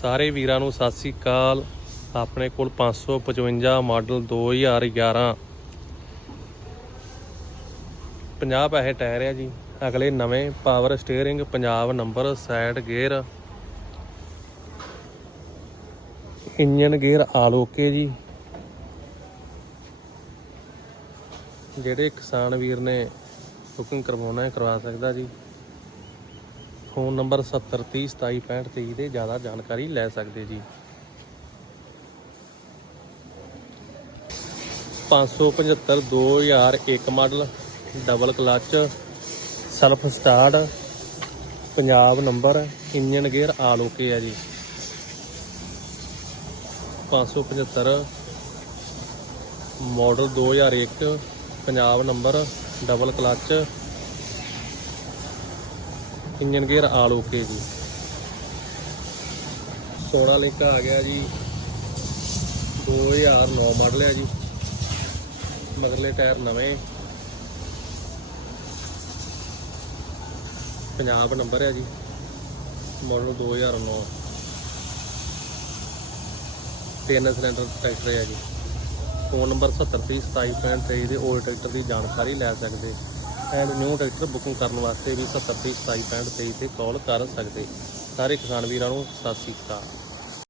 ਸਾਰੇ ਵੀਰਾਂ ਨੂੰ ਸਤਿ ਸ੍ਰੀ ਅਕਾਲ। ਆਪਣੇ ਕੋਲ 555 ਮਾਡਲ 2011 50 ਪੈਸੇ ਟਾਇਰ ਆ ਜੀ। ਅਗਲੇ ਨਵੇਂ power steering Punjab number side gear. Engine gear all okay ਜੀ। ਜਿਹੜੇ ਕਿਸਾਨ ਵੀਰ ਨੇ ਬੁਕਿੰਗ ਕਰਵਾਉਣਾ ਹੈ ਕਰਵਾ ਸਕਦਾ ਜੀ। ਫੋਨ ਨੰਬਰ 7030276523 ਤੇ ਜ਼ਿਆਦਾ ਜਾਣਕਾਰੀ ਲੈ ਸਕਦੇ ਜੀ। 575 2001 model double clutch self start Punjab number engine gear all okay ਹੈ ਜੀ। 575 model 2001 Punjab number double clutch engine gear all okay ਜੀ। ਸੋਨਾ ਲਿੰਕ ਆ ਗਿਆ ਜੀ। 2009 ਮਾਡਲ ਹੈ ਜੀ। ਮਗਰਲੇ ਟਾਇਰ ਨਵੇਂ। ਪੰਜਾਬ ਨੰਬਰ ਹੈ ਜੀ। ਮਾਡਲ 2009 ਤਿੰਨ ਸਿਲੰਡਰ ਟਰੈਕਟਰ ਹੈ ਜੀ। ਫੋਨ ਨੰਬਰ 7030276523 ਦੇ ਓਲਡ ਟਰੈਕਟਰ ਦੀ ਜਾਣਕਾਰੀ ਲੈ ਸਕਦੇ। ਐਂਡ ਨਿਊ ਟਰੈਕਟਰ ਬੁਕਿੰਗ ਕਰਨ ਵਾਸਤੇ ਵੀ 7030276523 ਤੇ ਕਾਲ ਕਰ ਸਕਦੇ ਸਾਰੇ ਕਿਸਾਨ ਵੀਰਾਂ ਨੂੰ ਸਤਿ ਸ੍ਰੀ ਅਕਾਲ।